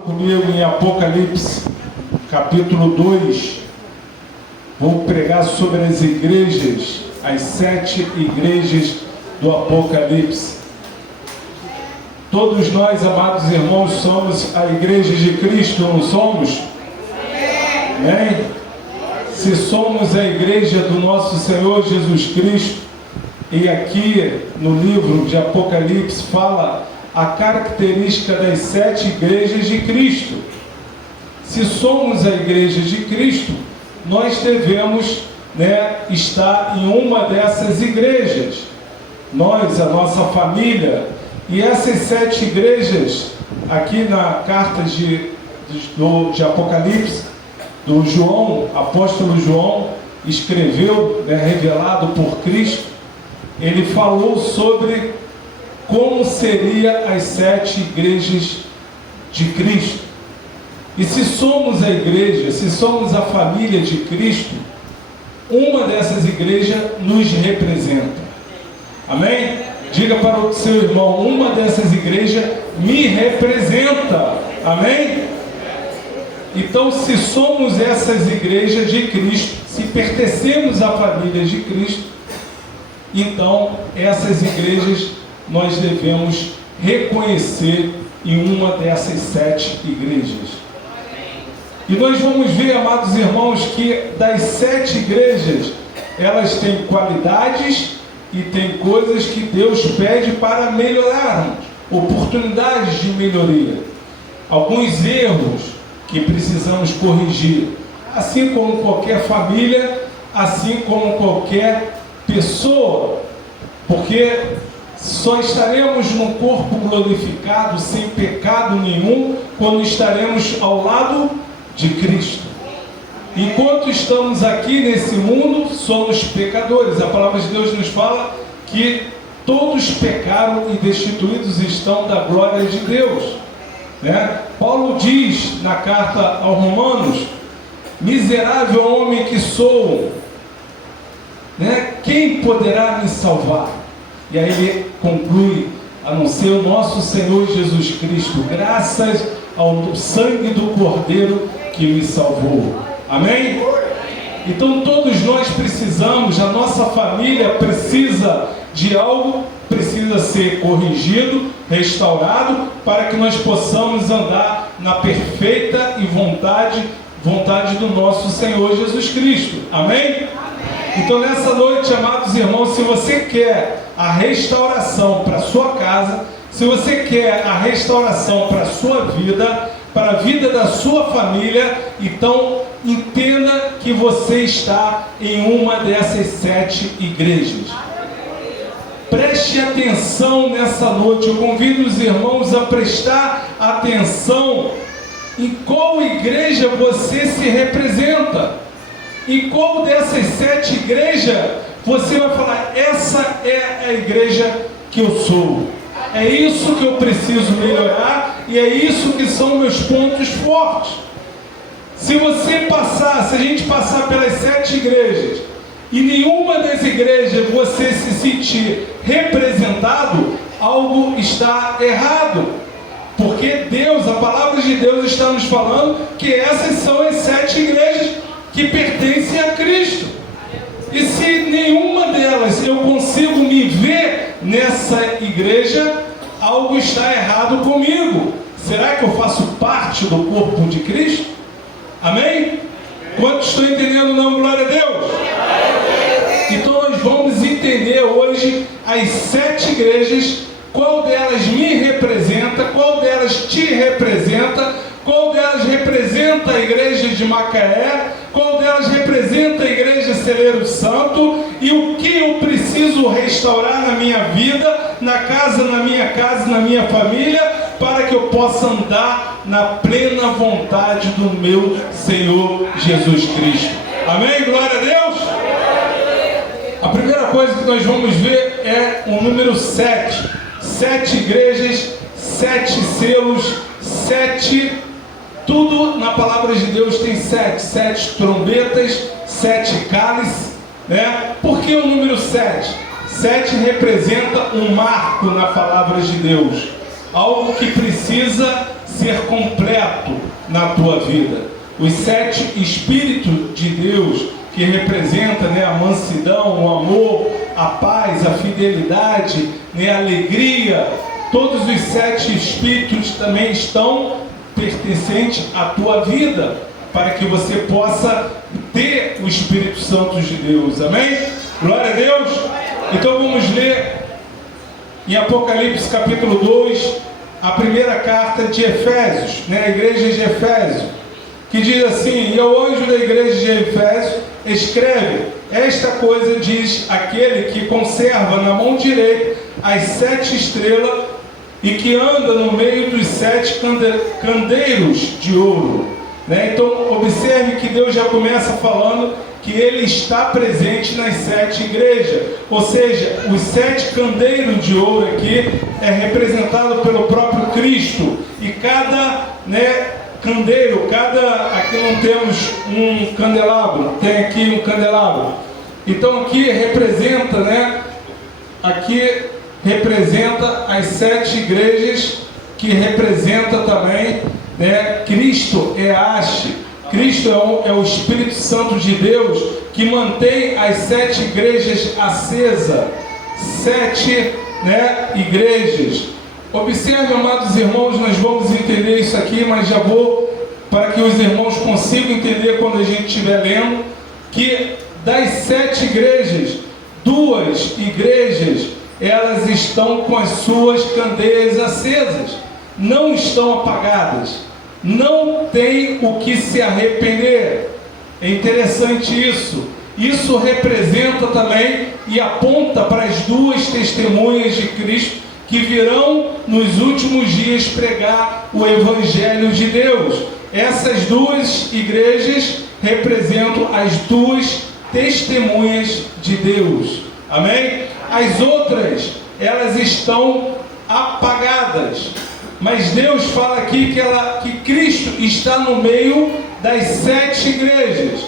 Comigo em Apocalipse, capítulo 2, vou pregar sobre as igrejas, as 7 igrejas do Apocalipse. Todos nós, amados irmãos, somos a igreja de Cristo, não somos? Amém? Se somos a igreja do nosso Senhor Jesus Cristo, e aqui no livro de Apocalipse fala a característica das 7 igrejas de Cristo. Se somos a igreja de Cristo, nós devemos, estar em uma dessas igrejas. Nós, a nossa família, e essas 7 igrejas, aqui na carta de Apocalipse, do João, apóstolo João, escreveu, revelado por Cristo, ele falou sobre como seria as 7 igrejas de Cristo. E se somos a igreja, se somos a família de Cristo, uma dessas igrejas nos representa. Amém? Diga para o seu irmão, uma dessas igrejas me representa. Amém? Então, se somos essas igrejas de Cristo, se pertencemos à família de Cristo, então essas igrejas nós devemos reconhecer em uma dessas 7 igrejas. E nós vamos ver, amados irmãos, que das 7 igrejas, elas têm qualidades e tem coisas que Deus pede para melhorarmos, oportunidades de melhoria, alguns erros que precisamos corrigir, assim como qualquer família, assim como qualquer pessoa, porque só estaremos num corpo glorificado, sem pecado nenhum, quando estaremos ao lado de Cristo. Enquanto estamos aqui nesse mundo, somos pecadores. A palavra de Deus nos fala que todos pecaram e destituídos estão da glória de Deus. Paulo diz na carta aos Romanos: miserável homem que sou, quem poderá me salvar? E aí ele conclui: a não ser o nosso Senhor Jesus Cristo, graças ao sangue do Cordeiro que me salvou. Amém? Então todos nós precisamos, a nossa família precisa de algo, precisa ser corrigido, restaurado, para que nós possamos andar na perfeita e vontade do nosso Senhor Jesus Cristo. Amém? Então nessa noite, amados irmãos, se você quer a restauração para a sua casa, se você quer a restauração para a sua vida, para a vida da sua família, então entenda que você está em uma dessas 7 igrejas. Preste atenção nessa noite, eu convido os irmãos a prestar atenção em qual igreja você se representa. E qual dessas 7 igrejas você vai falar: essa é a igreja que eu sou, é isso que eu preciso melhorar e é isso que são meus pontos fortes. Se a gente passar pelas 7 igrejas e nenhuma das igrejas você se sentir representado, algo está errado, porque Deus, a palavra de Deus está nos falando que essas são as 7 igrejas que pertencem a Cristo. E se nenhuma delas eu consigo me ver nessa igreja, algo está errado comigo. Será que eu faço parte do corpo de Cristo? Amém? Quantos estão entendendo? Não, glória a Deus. Então nós vamos entender hoje as 7 igrejas, qual delas me representa, qual delas te representa, qual delas representa a igreja de Macaé, qual delas representa a igreja Celeiro Santo, e o que eu preciso restaurar na minha vida, na minha família, para que eu possa andar na plena vontade do meu Senhor Jesus Cristo. Amém? Glória a Deus! A primeira coisa que nós vamos ver é o número 7. 7 igrejas, 7 selos, 7... Tudo na palavra de Deus tem 7 trombetas, 7 cálices, Por que o número 7? 7 representa um marco na palavra de Deus, algo que precisa ser completo na tua vida. Os 7 Espíritos de Deus, que representa, né, a mansidão, o amor, a paz, a fidelidade, né, a alegria, todos os 7 Espíritos também estão pertencentes à tua vida, para que você possa ter o Espírito Santo de Deus. Amém? Glória a Deus! Então vamos ler em Apocalipse capítulo 2, a primeira carta de Efésios, né, a igreja de Efésios, que diz assim: e ao anjo da igreja de Efésios escreve: esta coisa diz aquele que conserva na mão direita as 7 estrelas e que anda no meio dos 7 candeiros de ouro. Né? Então observe que Deus já começa falando que Ele está presente nas 7 igrejas, ou seja, os 7 candeiros de ouro aqui é representado pelo próprio Cristo, e cada, né, candeiro, aqui não temos um candelabro, tem aqui um candelabro, então aqui representa, né, aqui representa as 7 igrejas, que representa também, né, Cristo é a haste. Cristo é o Espírito Santo de Deus que mantém as 7 igrejas acesas. 7, né, igrejas. Observe, amados irmãos, nós vamos entender isso aqui, mas já vou, para que os irmãos consigam entender quando a gente estiver lendo, que das 7 igrejas, 2 igrejas, elas estão com as suas candeias acesas, não estão apagadas. Não tem o que se arrepender. É interessante isso. Isso representa também e aponta para as 2 testemunhas de Cristo que virão nos últimos dias pregar o Evangelho de Deus. Essas 2 igrejas representam as 2 testemunhas de Deus. Amém? As outras, elas estão apagadas. Mas Deus fala aqui que Cristo está no meio das 7 igrejas.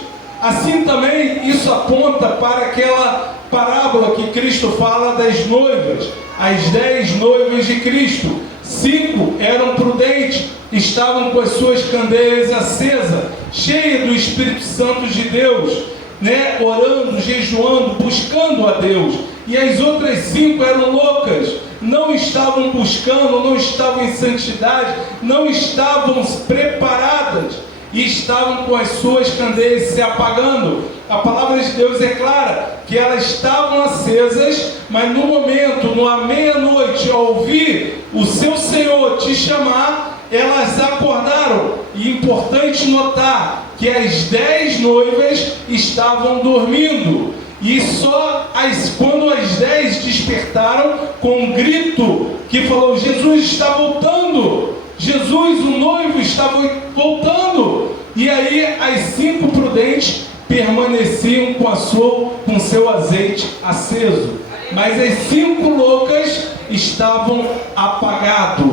Assim também isso aponta para aquela parábola que Cristo fala das noivas, as 10 noivas de Cristo. 5 eram prudentes, estavam com as suas candeias acesas, cheias do Espírito Santo de Deus, né? Orando, jejuando, buscando a Deus. E as outras 5 eram loucas, não estavam buscando, não estavam em santidade, não estavam preparadas e estavam com as suas candeias se apagando. A palavra de Deus é clara que elas estavam acesas, mas no momento, à meia-noite, ao ouvir o seu Senhor te chamar, elas acordaram. E é importante notar que as 10 noivas estavam dormindo. E só quando as 10 despertaram com um grito que falou: Jesus está voltando, Jesus, o noivo, está voltando. E aí as 5 prudentes permaneciam com seu azeite aceso, mas as 5 loucas estavam apagadas,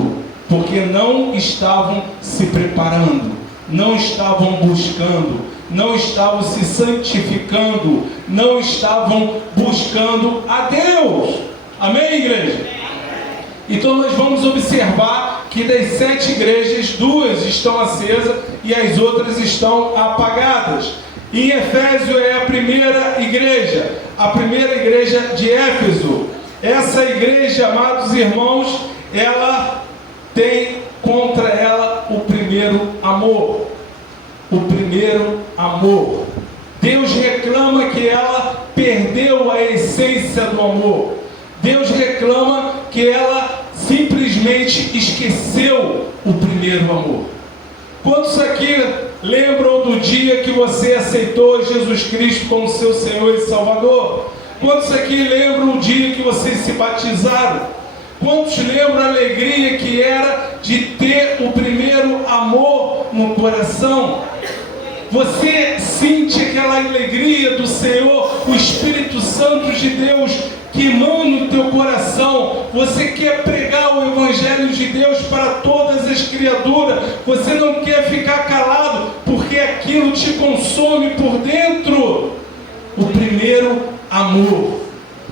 porque não estavam se preparando, não estavam buscando, não estavam se santificando, não estavam buscando a Deus. Amém, igreja? Então nós vamos observar que das 7 igrejas, 2 estão acesas e as outras estão apagadas. Em Efésio é a primeira igreja de Éfeso. Essa igreja, amados irmãos, ela tem contra ela o primeiro amor. O primeiro amor. Deus reclama que ela perdeu a essência do amor. Deus reclama que ela simplesmente esqueceu o primeiro amor. Quantos aqui lembram do dia que você aceitou Jesus Cristo como seu Senhor e Salvador? Quantos aqui lembram o dia que vocês se batizaram? Quantos lembram a alegria que era de ter o primeiro amor no coração? Você sente aquela alegria do Senhor, o Espírito Santo de Deus queimando no teu coração. Você quer pregar o Evangelho de Deus para todas as criaturas. Você não quer ficar calado, porque aquilo te consome por dentro. O primeiro amor.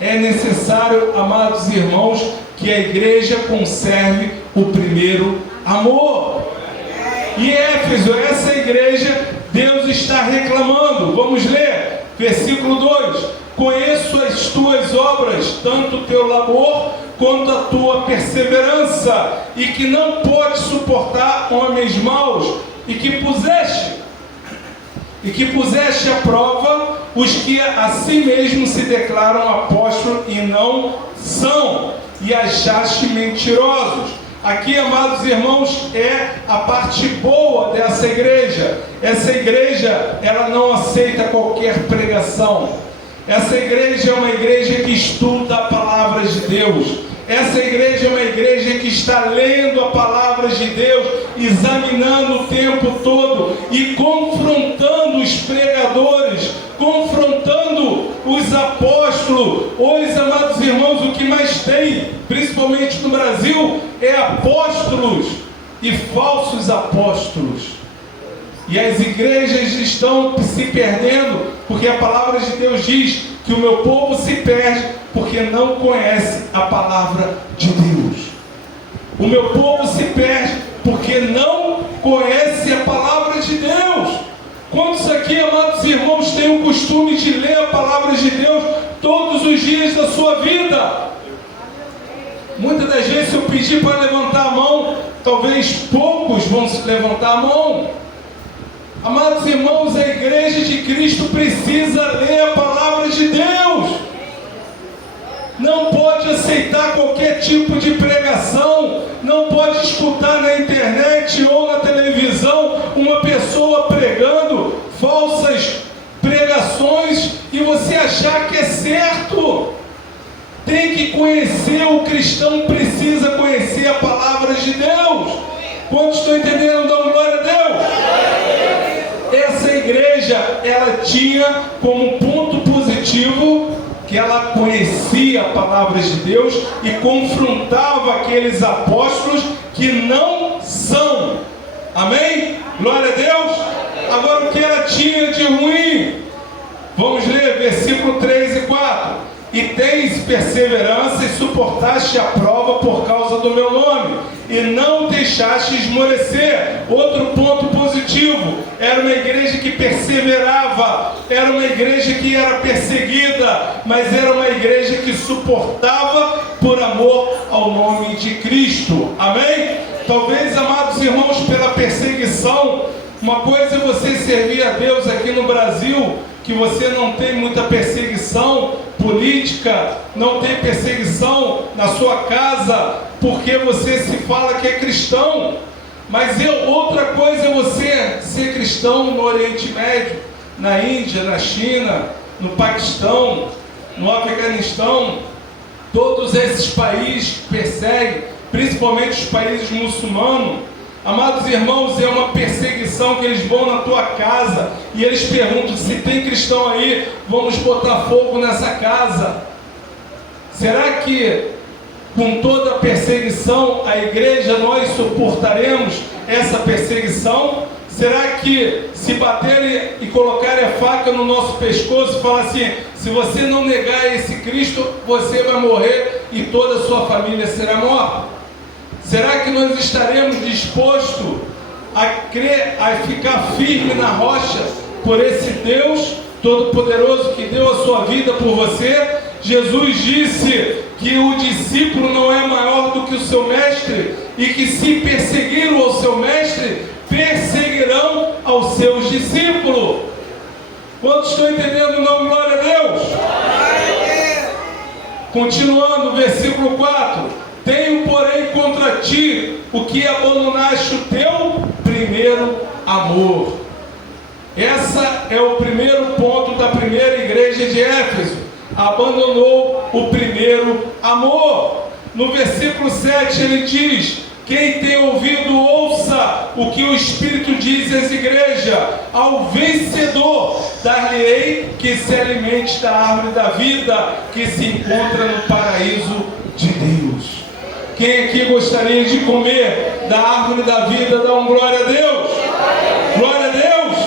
É necessário, amados irmãos, que a igreja conserve o primeiro amor. E Éfeso, essa igreja, Deus está reclamando. Vamos ler, versículo 2: conheço as tuas obras, tanto o teu labor quanto a tua perseverança, e que não podes suportar homens maus, e que puseste à prova os que a si mesmos se declaram apóstolos e não são, e achaste mentirosos. Aqui, amados irmãos, é a parte boa dessa igreja. Essa igreja, ela não aceita qualquer pregação. Essa igreja é uma igreja que estuda a palavra de Deus. Essa igreja é uma igreja que está lendo a palavra de Deus, examinando o tempo todo e confrontando os pregadores, confrontando os apóstolos. Hoje, amados irmãos, o que mais tem, principalmente no Brasil, é apóstolos e falsos apóstolos. E as igrejas estão se perdendo, porque a palavra de Deus diz que o meu povo se perde porque não conhece a palavra de Deus. O meu povo se perde porque não conhece a palavra de Deus. Quantos aqui, amados irmãos, têm o costume de ler a palavra de Deus todos os dias da sua vida? Muitas das vezes, se eu pedir para levantar a mão, talvez poucos vão se levantar a mão. Amados irmãos, a igreja de Cristo precisa ler a palavra de Deus. Não pode aceitar qualquer tipo de pregação, não pode escutar na internet ou na televisão uma pessoa pregando falsas pregações e você achar que é certo. Tem que conhecer, o cristão precisa conhecer a palavra de Deus. Quantos estão entendendo? Dão glória a Deus. Essa igreja, ela tinha como ponto positivo que ela conhecia a palavra de Deus e confrontava aqueles apóstolos que não são. Amém? Glória a Deus. Agora, o que ela tinha de ruim? Vamos ler versículo 3 e 4. E tens perseverança e suportaste a prova por causa do meu nome, e não deixaste esmorecer. Outro ponto positivo: era uma igreja que perseverava, era uma igreja que era perseguida, mas era uma igreja que suportava por amor ao nome de Cristo. Amém? Talvez, amados irmãos, pela perseguição, uma coisa é você servir a Deus aqui no Brasil, que você não tem muita perseguição política, não tem perseguição na sua casa, porque você se fala que é cristão. Mas outra coisa é você ser cristão no Oriente Médio, na Índia, na China, no Paquistão, no Afeganistão. Todos esses países perseguem, principalmente os países muçulmanos. Amados irmãos, é uma perseguição que eles vão na tua casa e eles perguntam: se tem cristão aí, vamos botar fogo nessa casa. Será que com toda a perseguição a igreja, nós suportaremos essa perseguição? Será que se baterem e colocarem a faca no nosso pescoço e falar assim: se você não negar esse Cristo, você vai morrer e toda a sua família será morta? Será que nós estaremos dispostos a crer, a ficar firme na rocha por esse Deus Todo-Poderoso que deu a sua vida por você? Jesus disse que o discípulo não é maior do que o seu mestre, e que se perseguiram ao seu mestre, perseguirão aos seus discípulos. Quantos estão entendendo? Não, glória a Deus. Continuando, versículo 4. Tenho, porém, contra ti o que abandonaste o teu primeiro amor. Essa é o primeiro ponto da primeira igreja de Éfeso. Abandonou o primeiro amor. No versículo 7 ele diz: quem tem ouvido, ouça o que o Espírito diz às igrejas. Ao vencedor dar-lhe-ei que se alimente da árvore da vida, que se encontra no paraíso de Deus. Quem aqui gostaria de comer da árvore da vida? Dá um glória a Deus. Glória a Deus.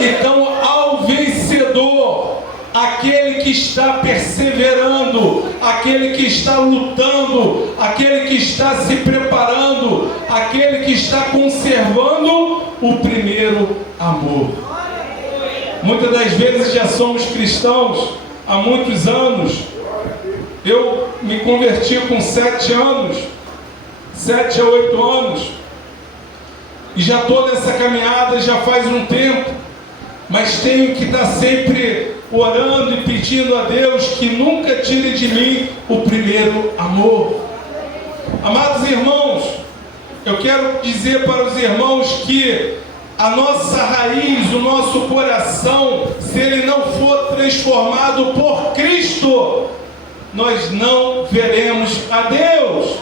Então, ao vencedor, aquele que está perseverando, aquele que está lutando, aquele que está se preparando, aquele que está conservando o primeiro amor. Muitas das vezes já somos cristãos há muitos anos. Eu me converti com 7 anos, 7 a 8 anos, e já estou nessa caminhada já faz um tempo, mas tenho que estar sempre orando e pedindo a Deus que nunca tire de mim o primeiro amor. Amados irmãos, eu quero dizer para os irmãos que a nossa raiz, o nosso coração, se ele não for transformado por Cristo, nós não veremos a Deus.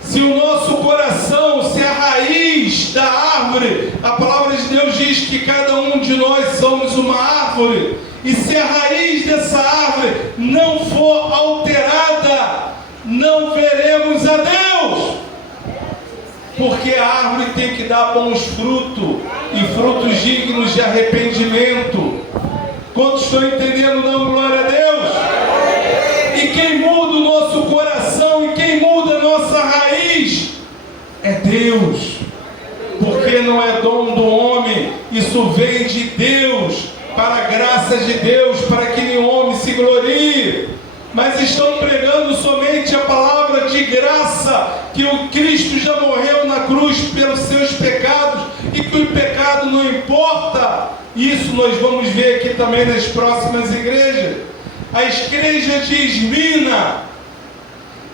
Se o nosso coração, se a raiz da árvore, a palavra de Deus diz que cada um de nós somos uma árvore, e se a raiz dessa árvore não for alterada, não veremos a Deus. Porque a árvore tem que dar bons frutos, e frutos dignos de arrependimento. Quantos estão entendendo? Não, glória a Deus. E quem muda o nosso coração, e quem muda a nossa raiz, é Deus. Porque não é dom do homem, isso vem de Deus, para a graça de Deus, para que nenhum homem se glorie. Mas estão pregando somente a palavra de graça, que o Cristo já morreu na cruz pelos seus pecados, e que o pecado não importa. Isso nós vamos ver aqui também nas próximas igrejas. A igreja de Esmirna,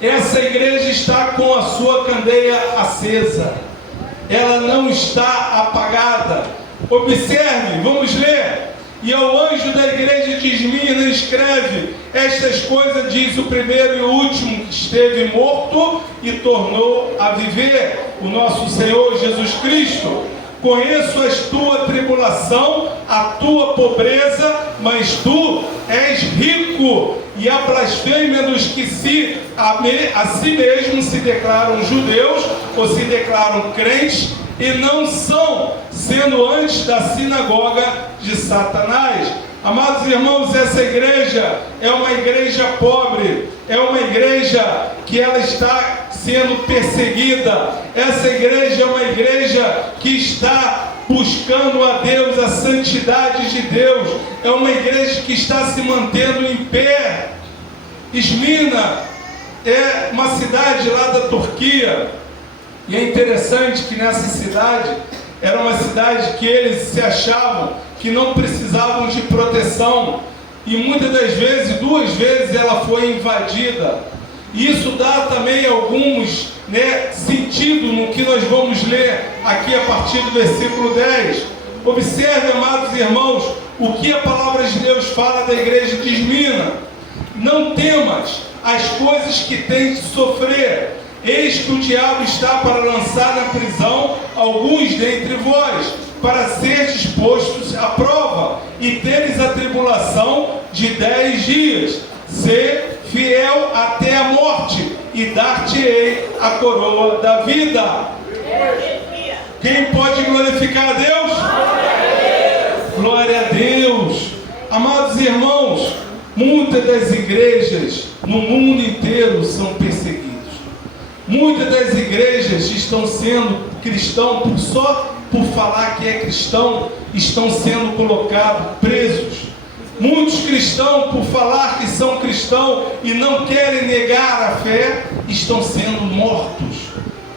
essa igreja está com a sua candeia acesa, ela não está apagada. Observe, vamos ler. E ao anjo da igreja de Esmirna escreve: estas coisas diz o primeiro e o último que esteve morto e tornou a viver, o nosso Senhor Jesus Cristo. Conheço a tua tribulação, a tua pobreza, mas tu és rico, e a blasfêmia dos que a si mesmos se declaram judeus, ou se declaram crentes, e não são, sendo antes da sinagoga de Satanás. Amados irmãos, essa igreja é uma igreja pobre, é uma igreja que ela está sendo perseguida. Essa igreja é uma igreja que está buscando a Deus, a santidade de Deus. É uma igreja que está se mantendo em pé. Esmirna é uma cidade lá da Turquia, e é interessante que nessa cidade, era uma cidade que eles se achavam que não precisavam de proteção, e muitas das vezes, 2 vezes ela foi invadida. Isso dá também alguns sentido no que nós vamos ler aqui a partir do versículo 10. Observe, amados irmãos, o que a palavra de Deus fala da igreja de Esmirna. Não temas as coisas que tens de sofrer. Eis que o diabo está para lançar na prisão alguns dentre vós, para seres postos à prova, e teres a tribulação de 10 dias. Ser fiel até a morte, e dar-te-ei a coroa da vida. Quem pode glorificar a Deus? Glória a Deus. Amados irmãos, muitas das igrejas no mundo inteiro são perseguidas. Muitas das igrejas estão sendo cristãos, só por falar que é cristão, estão sendo colocados presos. Muitos cristãos, por falar que são cristãos e não querem negar a fé, estão sendo mortos.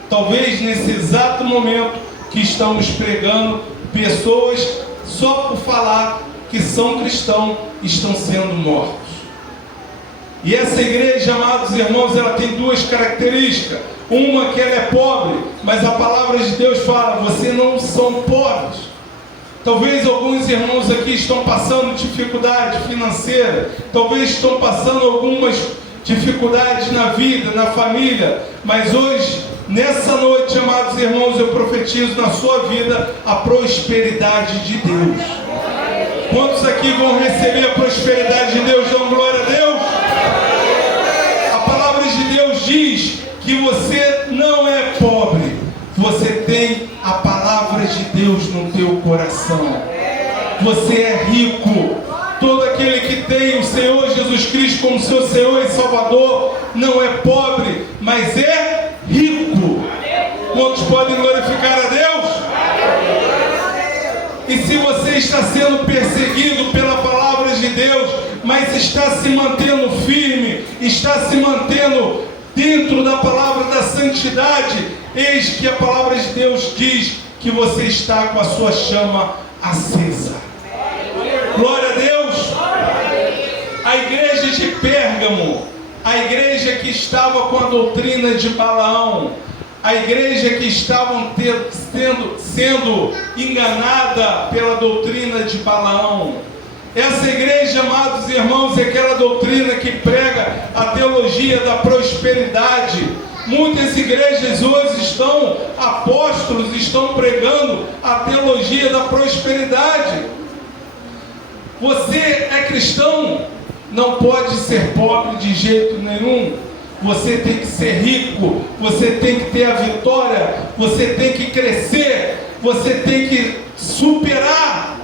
Talvez nesse exato momento que estamos pregando, pessoas, só por falar que são cristãos, estão sendo mortos. E essa igreja, amados irmãos, ela tem 2 características. Uma, que ela é pobre, mas a palavra de Deus fala: vocês não são pobres. Talvez alguns irmãos aqui estão passando dificuldade financeira, talvez estão passando algumas dificuldades na vida, na família, mas hoje, nessa noite, amados irmãos, eu profetizo na sua vida a prosperidade de Deus. Quantos aqui vão receber a prosperidade de Deus? Dão glória a Deus? A palavra de Deus diz que você não é pobre, você tem a palavra de Deus no teu coração. Você é rico. Todo aquele que tem o Senhor Jesus Cristo como seu Senhor e Salvador não é pobre, mas é rico. Quantos podem glorificar a Deus? E se você está sendo perseguido pela palavra de Deus, mas está se mantendo firme, está se mantendo dentro da palavra da santidade, eis que a palavra de Deus diz que você está com a sua chama acesa. Glória a Deus! A igreja de Pérgamo, a igreja que estava com a doutrina de Balaão, a igreja que estava sendo enganada pela doutrina de Balaão. Essa igreja, amados irmãos, é aquela doutrina que prega a teologia da prosperidade. Muitas igrejas hoje apóstolos estão pregando a teologia da prosperidade. Você é cristão, não pode ser pobre de jeito nenhum. Você tem que ser rico, você tem que ter a vitória, você tem que crescer, você tem que superar.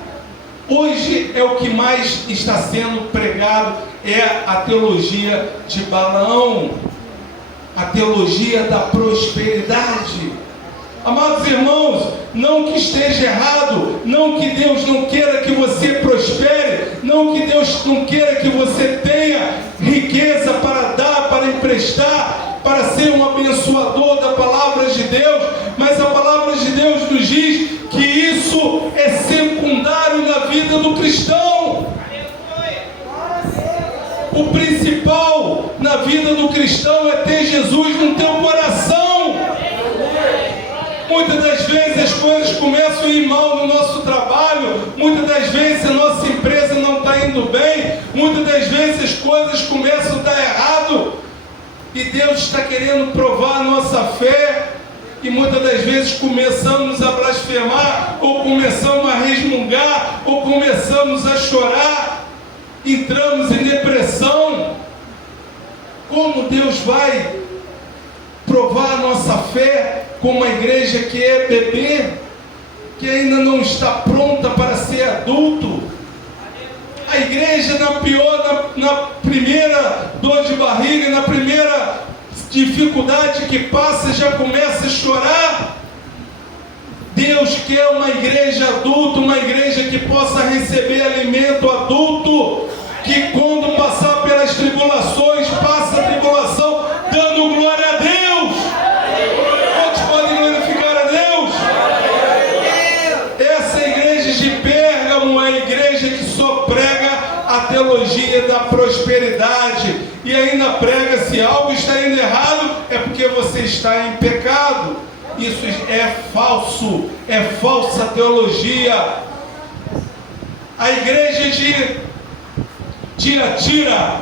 Hoje é o que mais está sendo pregado, é a teologia de Balaão, a teologia da prosperidade. Amados irmãos, não que esteja errado, não que Deus não queira que você prospere, não que Deus não queira que você tenha riqueza para dar, para emprestar, para ser um abençoador da palavra de Deus, mas a palavra de Deus nos diz que isso é secundário na vida do cristão. O principal na vida do cristão é ter Jesus no teu coração. Muitas das vezes as coisas começam a ir mal no nosso trabalho, muitas das vezes a nossa empresa não está indo bem, muitas das vezes as coisas começam a dar errado, e Deus está querendo provar a nossa fé, e muitas das vezes começamos a blasfemar, ou começamos a resmungar, ou começamos a chorar, entramos em depressão. Como Deus vai provar a nossa fé com uma igreja que é bebê, que ainda não está pronta para ser adulto? A igreja na primeira dor de barriga, na primeira dificuldade que passa, já começa a chorar. Deus quer uma igreja adulta, uma igreja que possa receber alimento adulto, que quando passar pelas tribulações, passa a tribulação dando glória a Deus. Quantos podem glorificar a Deus? Essa igreja de Pérgamo é a igreja que só prega a teologia da prosperidade, e ainda prega: se algo está indo errado, é porque você está em pecado. Isso é falso, é falsa teologia. A igreja de Tiatira,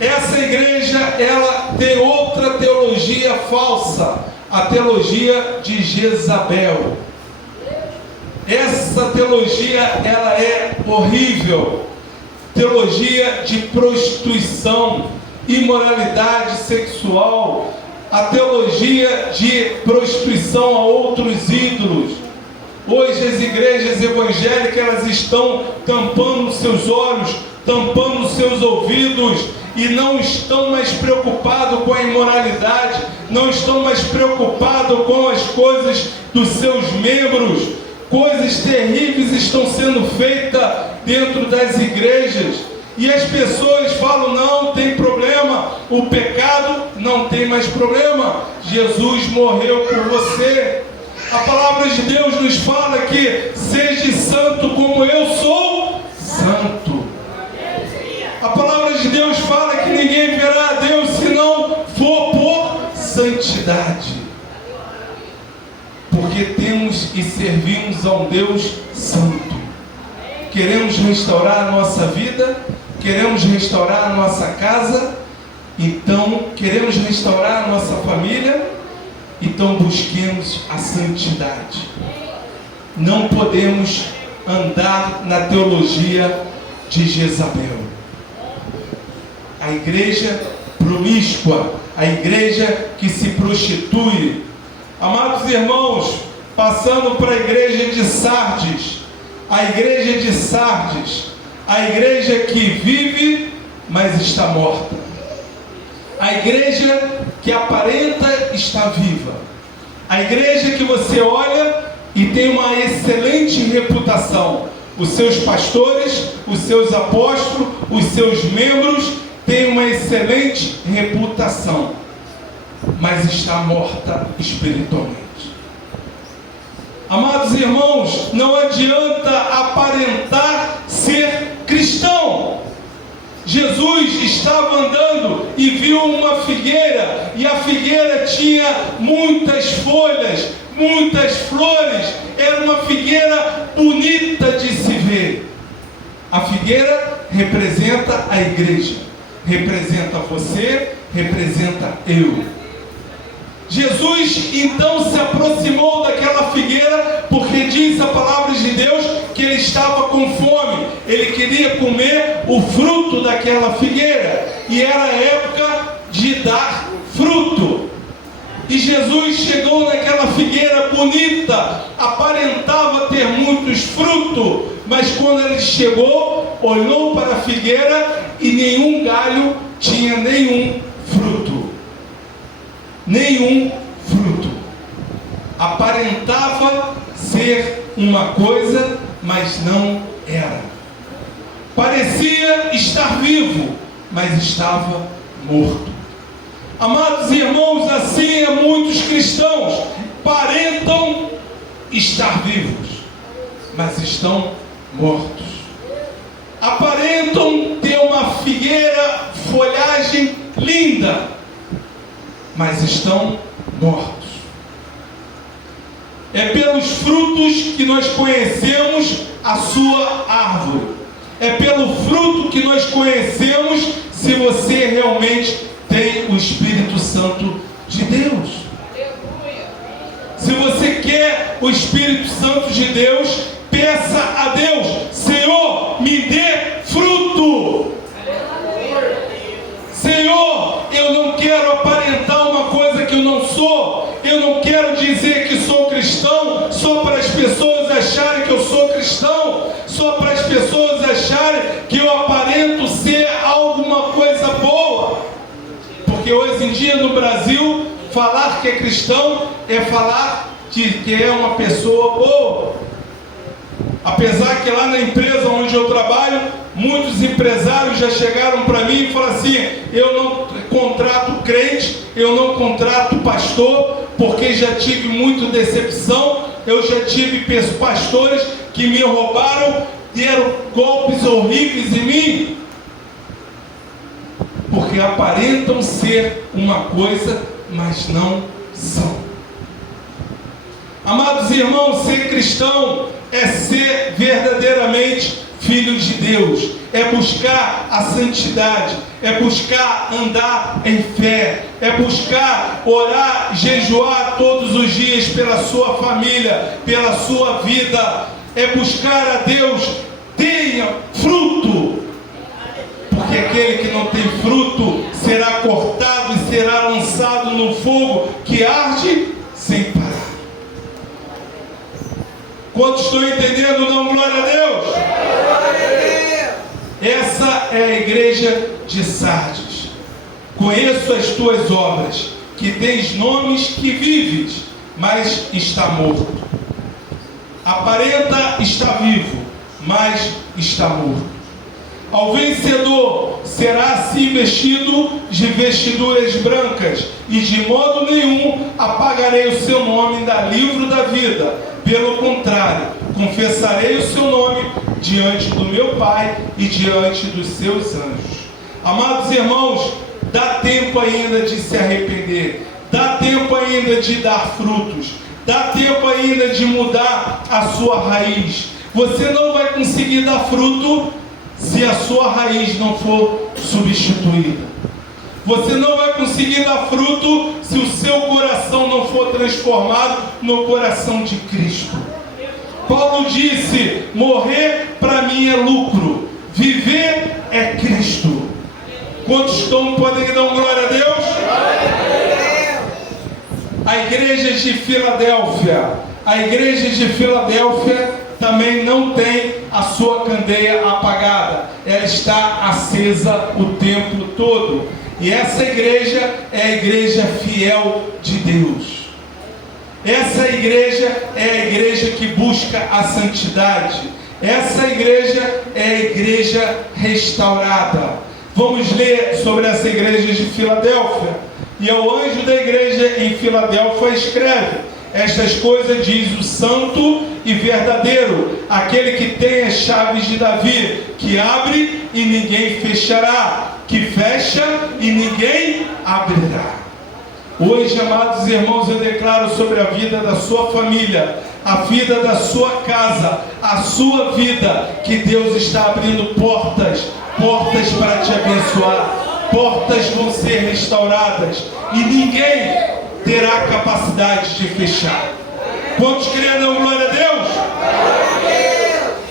essa igreja, ela tem outra teologia falsa, a teologia de Jezabel. Essa teologia, ela é horrível, teologia de prostituição, imoralidade sexual, a teologia de prostituição a outros ídolos. Hoje as igrejas evangélicas, elas estão tampando seus olhos, tampando seus ouvidos, e não estão mais preocupados com a imoralidade, não estão mais preocupados com as coisas dos seus membros. Coisas terríveis estão sendo feitas dentro das igrejas, e as pessoas falam: não tem problema, o pecado não tem mais problema, Jesus morreu por você. A palavra de Deus nos fala que seja santo como eu sou santo. A palavra de Deus fala que ninguém verá a Deus se não for por santidade. Porque temos e servimos a um Deus santo. Queremos restaurar a nossa vida, queremos restaurar a nossa casa, então queremos restaurar a nossa família. Então busquemos a santidade. Não podemos andar na teologia de Jezabel. A igreja promíscua, a igreja que se prostitui. Amados irmãos, passando para a igreja de Sardes. a igreja de Sardes, a igreja que vive, mas está morta. A igreja que aparenta estar viva. A igreja que você olha e tem uma excelente reputação. Os seus pastores, os seus apóstolos, os seus membros têm uma excelente reputação, mas está morta espiritualmente. Amados irmãos, não adianta aparentar ser cristão. Jesus estava andando e viu uma figueira, e a figueira tinha muitas folhas, muitas flores, era uma figueira bonita de se ver. A figueira representa a igreja, representa você, representa eu. Jesus então se aproximou daquela figueira, porque diz a palavra de Deus que ele estava com fome, ele queria comer o fruto daquela figueira, e era a época de dar fruto. E Jesus chegou naquela figueira bonita, aparentava ter muitos frutos, mas quando ele chegou, olhou para a figueira e nenhum galho tinha nenhum fruto. Nenhum fruto. Aparentava ser uma coisa, mas não era. Parecia estar vivo, mas estava morto. Amados irmãos, assim é muitos cristãos, aparentam estar vivos, mas estão mortos. Aparentam ter uma figueira, folhagem linda, mas estão mortos. É pelos frutos que nós conhecemos a sua árvore. É pelo fruto que nós conhecemos se você realmente tem o Espírito Santo de Deus. Se você quer o Espírito Santo de Deus, peça a Deus: Senhor, me dê fruto. Senhor, eu não quero aparentar uma coisa que eu não sou. Eu não quero dizer que sou cristão só para as pessoas acharem que eu sou cristão, só para as pessoas acharem que eu aparento ser alguma coisa boa. Porque hoje em dia no Brasil, falar que é cristão é falar que é uma pessoa boa. Apesar que lá na empresa onde eu trabalho, muitos empresários já chegaram para mim e falaram assim: eu não contrato crente, eu não contrato pastor, porque já tive muita decepção, eu já tive pastores que me roubaram, deram golpes horríveis em mim, porque aparentam ser uma coisa, mas não são. Amados irmãos, ser cristão é ser verdadeiramente filho de Deus, é buscar a santidade, é buscar andar em fé, é buscar orar, jejuar todos os dias pela sua família, pela sua vida, é buscar a Deus, tenha fruto, porque aquele que não tem fruto será cortado e será lançado no fogo que arde sem parar. Quantos estão entendendo? Não, glória a Deus. Essa é a igreja de Sardes. Conheço as tuas obras, que tens nomes que vives, mas está morto. Aparenta estar vivo, mas está morto. Ao vencedor será assim vestido de vestiduras brancas, e de modo nenhum apagarei o seu nome da livro da vida. Pelo contrário, confessarei o seu nome diante do meu Pai e diante dos seus anjos. Amados irmãos, dá tempo ainda de se arrepender, dá tempo ainda de dar frutos, dá tempo ainda de mudar a sua raiz. Você não vai conseguir dar fruto se a sua raiz não for substituída. Você não vai conseguir dar fruto se o seu coração não for transformado no coração de Cristo. Paulo disse: morrer para mim é lucro, viver é Cristo. Quantos estão, podem dar uma glória a Deus? A igreja de Filadélfia também não tem a sua candeia apagada, ela está acesa o tempo todo. E essa igreja é a igreja fiel de Deus. Essa igreja é a igreja que busca a santidade. Essa igreja é a igreja restaurada. Vamos ler sobre essa igreja de Filadélfia. E ao anjo da igreja em Filadélfia escreve: estas coisas diz o santo e verdadeiro, aquele que tem as chaves de Davi, que abre e ninguém fechará, que fecha e ninguém abrirá. Hoje, amados irmãos, eu declaro sobre a vida da sua família, a vida da sua casa, a sua vida, que Deus está abrindo portas para te abençoar, portas vão ser restauradas e ninguém terá capacidade de fechar. Quantos creem, não? Glória a Deus!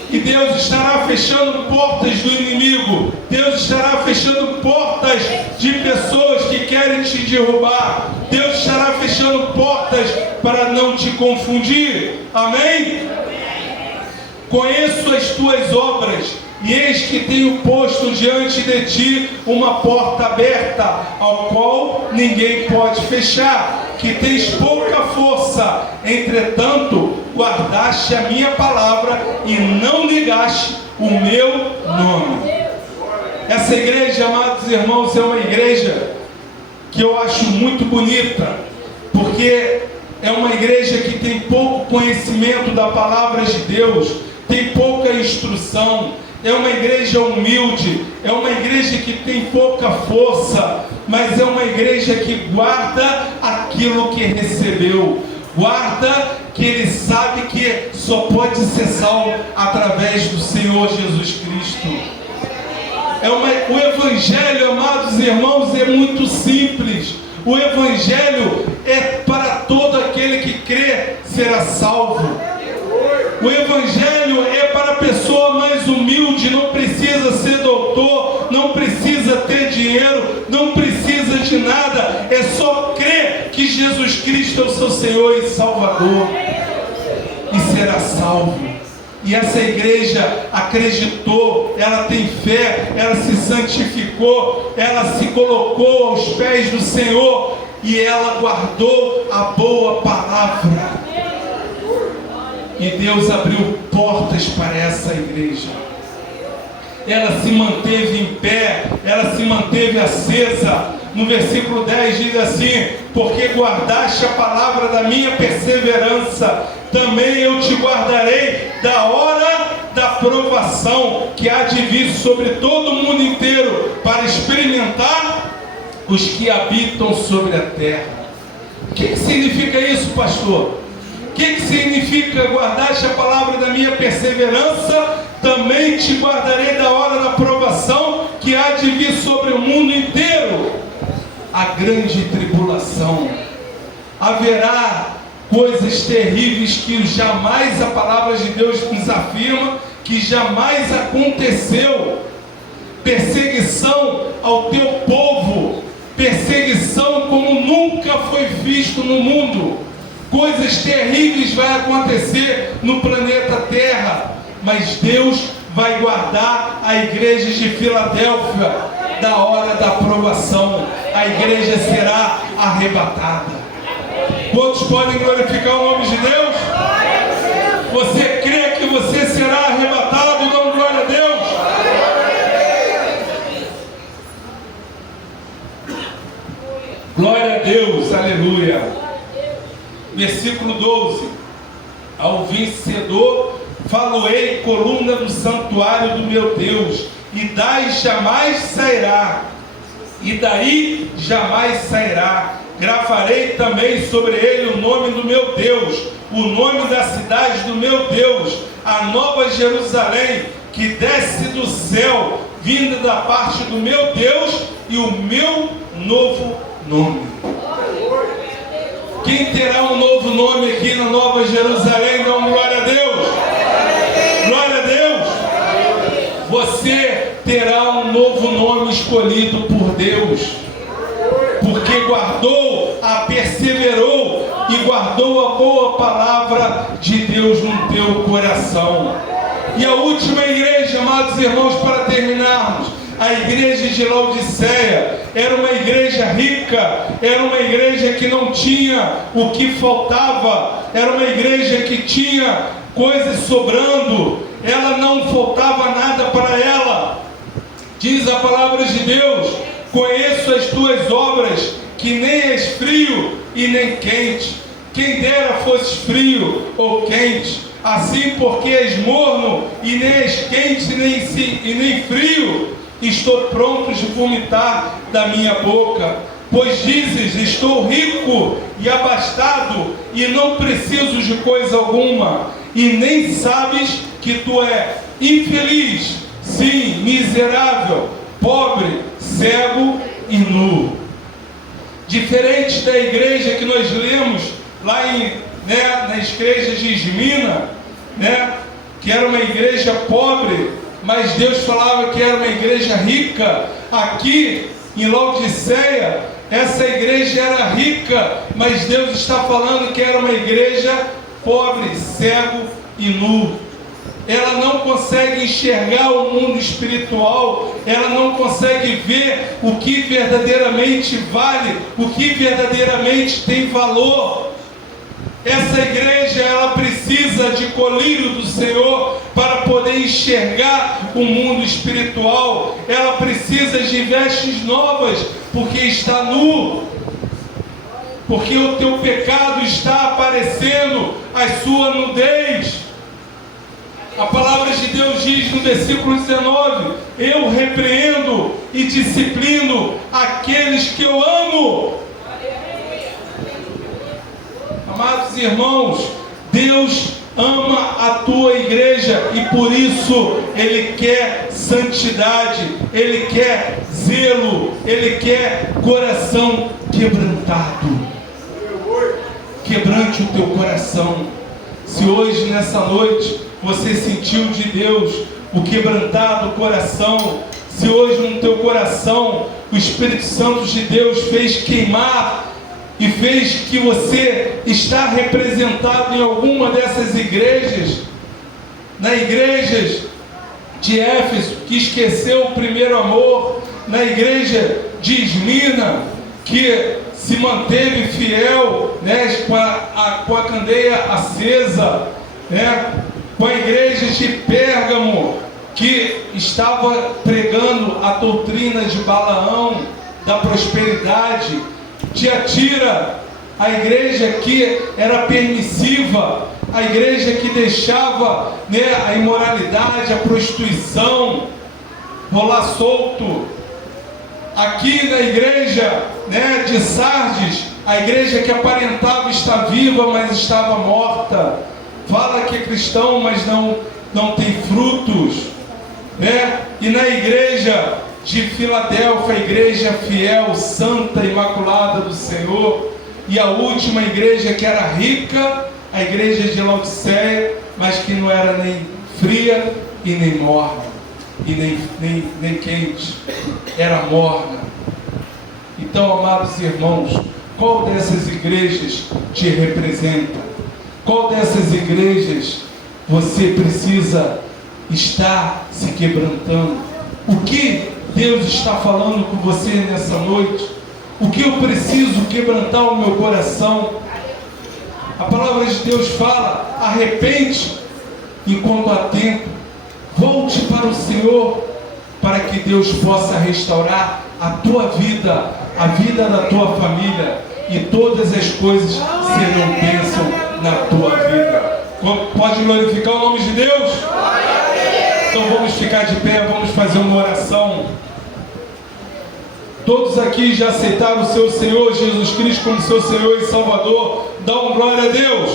E Deus estará fechando portas do inimigo. Deus estará fechando portas de pessoas que querem te derrubar. Deus estará fechando portas para não te confundir. Amém? Conheço as tuas obras, e eis que tenho posto diante de ti uma porta aberta, ao qual ninguém pode fechar, que tens pouca força, entretanto guardaste a minha palavra e não negaste o meu nome. Essa igreja, amados irmãos, é uma igreja que eu acho muito bonita, porque é uma igreja que tem pouco conhecimento da palavra de Deus, tem pouca instrução. É uma igreja humilde, é uma igreja que tem pouca força, mas é uma igreja que guarda aquilo que recebeu, guarda que ele sabe que só pode ser salvo através do Senhor Jesus Cristo. O Evangelho, amados irmãos, é muito simples. O Evangelho é para todo aquele que crê será salvo. O Evangelho é para a pessoa mais humilde, não precisa ser doutor, não precisa ter dinheiro, não precisa de nada, é só crer que Jesus Cristo é o seu Senhor e Salvador, e será salvo. E essa igreja acreditou, ela tem fé, ela se santificou, ela se colocou aos pés do Senhor, e ela guardou a boa palavra. E Deus abriu portas para essa igreja. Ela se manteve em pé, ela se manteve acesa. No versículo 10 diz assim: porque guardaste a palavra da minha perseverança, também eu te guardarei da hora da provação, que há de vir sobre todo o mundo inteiro, para experimentar os que habitam sobre a terra. O que significa isso, pastor? O que significa guardaste a palavra da minha perseverança? Também te guardarei da hora da provação, que há de vir sobre o mundo inteiro. A grande tribulação. Haverá coisas terríveis que jamais a palavra de Deus nos afirma, que jamais aconteceu. Perseguição ao teu povo. Perseguição como nunca foi visto no mundo. Coisas terríveis vão acontecer no planeta Terra, mas Deus vai guardar a igreja de Filadélfia da hora da provação. A igreja será arrebatada. Quantos podem glorificar o nome de Deus? Você crê que você será arrebatado? Dá glória a Deus. Glória a Deus, aleluia. Versículo 12: ao vencedor faloei coluna do santuário do meu Deus, e daí jamais sairá, e daí jamais sairá. Gravarei também sobre ele o nome do meu Deus, o nome da cidade do meu Deus, a nova Jerusalém, que desce do céu, vinda da parte do meu Deus, e o meu novo nome. Quem terá um novo nome aqui na Nova Jerusalém? Dá uma glória a Deus. Glória a Deus. Você terá um novo nome escolhido por Deus, porque guardou, perseverou e guardou a boa palavra de Deus no teu coração. irmãos, para terminarmos, a igreja de Laodiceia era uma igreja rica, era uma igreja que não tinha o que faltava, era uma igreja que tinha coisas sobrando, ela não faltava nada para ela. Diz a palavra de Deus: conheço as tuas obras, que nem és frio e nem quente. Quem dera fosse frio ou quente, assim porque és morno e nem és quente e nem frio, estou pronto de vomitar da minha boca. Pois dizes: estou rico e abastado e não preciso de coisa alguma, e nem sabes que tu és infeliz, sim, miserável, pobre, cego e nu. Diferente da igreja que nós lemos lá nas igrejas de Esmina, que era uma igreja pobre, mas Deus falava que era uma igreja rica. Aqui em Laodiceia, essa igreja era rica, mas Deus está falando que era uma igreja pobre, cego e nu. Ela não consegue enxergar o mundo espiritual, ela não consegue ver o que verdadeiramente vale, o que verdadeiramente tem valor. Essa igreja, ela precisa de colírio do Senhor para poder enxergar o mundo espiritual. Ela precisa de vestes novas, porque está nu. Porque o teu pecado está aparecendo, a sua nudez. A palavra de Deus diz no versículo 19: eu repreendo e disciplino aqueles que eu amo. Amados irmãos, Deus ama a tua igreja e por isso Ele quer santidade, Ele quer zelo, Ele quer coração quebrantado. Quebrante o teu coração. Se hoje, nessa noite, você sentiu de Deus o quebrantado coração, se hoje no teu coração o Espírito Santo de Deus fez queimar e fez que você está representado em alguma dessas igrejas, na igreja de Éfeso, que esqueceu o primeiro amor, na igreja de Esmina, que se manteve fiel, com a candeia acesa, com a igreja de Pérgamo, que estava pregando a doutrina de Balaão, da prosperidade. Tiatira, a igreja que era permissiva, a igreja que deixava a imoralidade, a prostituição rolar solto. Aqui na igreja de Sardes, a igreja que aparentava estar viva, mas estava morta. Fala que é cristão, mas não tem frutos. E na igreja de Filadélfia, a igreja fiel, santa, imaculada do Senhor. E a última igreja que era rica, a igreja de Laodiceia, mas que não era nem fria e nem morna, e nem quente, era morna. Então, amados irmãos, qual dessas igrejas te representa? Qual dessas igrejas você precisa estar se quebrantando? O que Deus está falando com você nessa noite? O que eu preciso quebrantar o meu coração? A palavra de Deus fala: arrepende enquanto há tempo, volte para o Senhor, para que Deus possa restaurar a tua vida, a vida da tua família, e todas as coisas serão bênção na tua vida. Pode glorificar o nome de Deus? Então vamos ficar de pé, vamos fazer uma oração. Todos aqui já aceitaram o seu Senhor Jesus Cristo como seu Senhor e Salvador. Dá uma glória a Deus.